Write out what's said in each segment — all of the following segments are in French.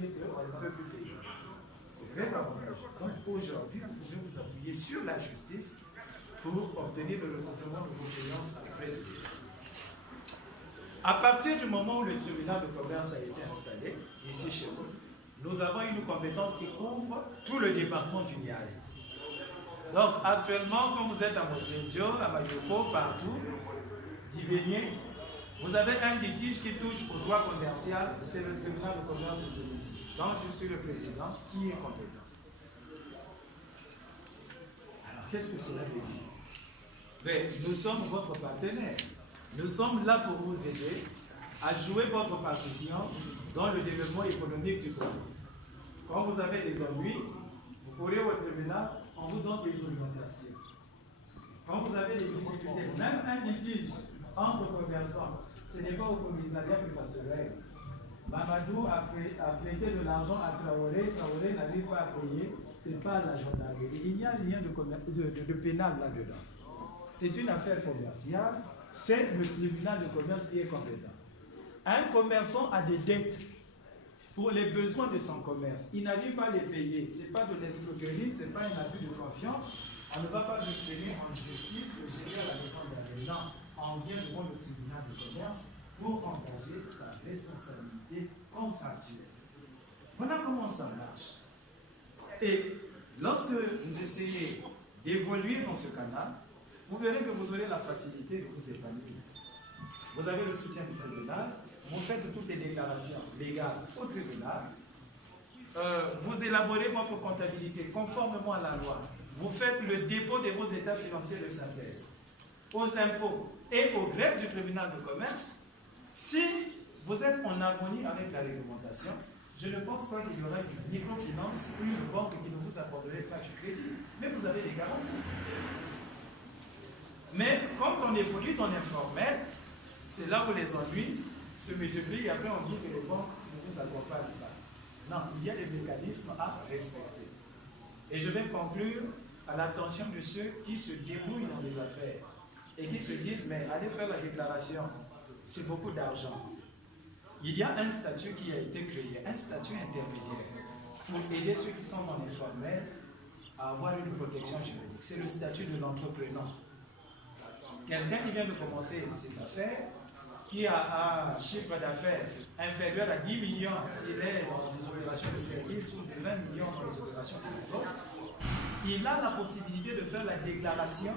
fait qu'on ne peut plus payer. C'est très avantageux. Donc aujourd'hui, vous pouvez vous appuyer sur la justice pour obtenir le recouvrement de vos créances auprès de l'État. À partir du moment où le tribunal de commerce a été installé, ici chez vous, nous avons une compétence qui couvre tout le département du Niazi. Donc actuellement, quand vous êtes à Mosendio, à Mayoko, partout, Divénier, vous avez un litige qui touche au droit commercial, c'est le tribunal de commerce de ici. Donc je suis le président qui est compétent. Alors qu'est-ce que cela veut dire? Mais nous sommes votre partenaire. Nous sommes là pour vous aider à jouer votre partition dans le développement économique du pays. Quand vous avez des ennuis, vous courez au tribunal, on vous donne des orientations. Quand vous avez des difficultés, même un litige entre commerçants, ce n'est pas au commissariat que ça se règle. Mamadou a prêté de l'argent à Traoré, Traoré n'arrive pas à payer, ce n'est pas la gendarmerie. Il n'y a rien de pénal là-dedans. C'est une affaire commerciale, c'est le tribunal de commerce qui est compétent. Un commerçant a des dettes pour les besoins de son commerce. Il n'arrive pas à les payer. Ce n'est pas de l'escroquerie, ce n'est pas un abus de confiance. On ne va pas le traîner en justice, le gérer à la maison de la gens. On vient devant le tribunal de commerce pour engager sa responsabilité contractuelle. Voilà comment ça marche. Et lorsque vous essayez d'évoluer dans ce canal, vous verrez que vous aurez la facilité de vous épanouir. Vous avez le soutien du tribunal, vous faites toutes les déclarations légales au tribunal, vous élaborez votre comptabilité conformément à la loi, vous faites le dépôt de vos états financiers de synthèse aux impôts et au greffe du tribunal de commerce. Si vous êtes en harmonie avec la réglementation, je ne pense pas qu'il y aura une microfinance ou une banque qui ne vous accorderait pas du crédit, mais vous avez des garanties. Mais quand on évolue dans l'informel, c'est là où les ennuis se multiplient et après on dit que les banques ne vous accompagnent pas. Non, il y a des mécanismes à respecter. Et je vais conclure à l'attention de ceux qui se débrouillent dans les affaires et qui se disent, mais allez faire la déclaration, c'est beaucoup d'argent. Il y a un statut qui a été créé, un statut intermédiaire, pour aider ceux qui sont dans l'informel à avoir une protection juridique. C'est le statut de l'entrepreneur. Quelqu'un qui vient de commencer ses affaires, qui a un chiffre d'affaires inférieur à 10 millions s'il est dans des opérations de services ou de 20 millions dans les opérations de bourse, il a la possibilité de faire la déclaration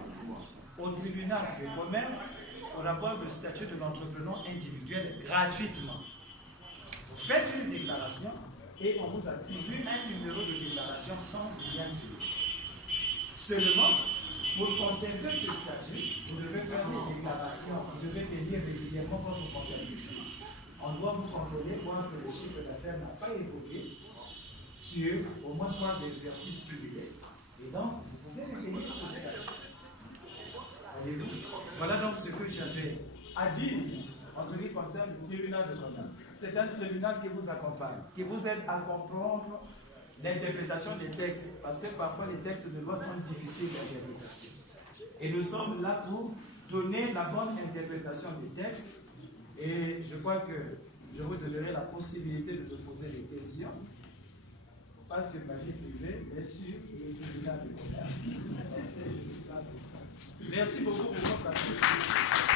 au tribunal de commerce pour avoir le statut de l'entrepreneur individuel gratuitement. Vous faites une déclaration et on vous attribue un numéro de déclaration sans rien payer. Seulement, pour conserver ce statut, vous devez faire des déclarations, vous devez tenir régulièrement votre comptabilité. On doit vous contrôler, voir que le chiffre d'affaires n'a pas évolué sur au moins 3 exercices cumulés. Et donc, vous pouvez retenir ce statut. Voyez-vous? Voilà donc ce que j'avais à dire en ce qui concerne le tribunal de commerce. C'est un tribunal qui vous accompagne, qui vous aide à comprendre l'interprétation des textes, parce que parfois les textes de loi sont difficiles d'interprétation. Et nous sommes là pour donner la bonne interprétation des textes, et je crois que je vous donnerai la possibilité de poser des questions, pas sur ma vie privée, mais sur le tribunal de commerce. Parce que je suis là pour ça. Merci beaucoup pour votre attention.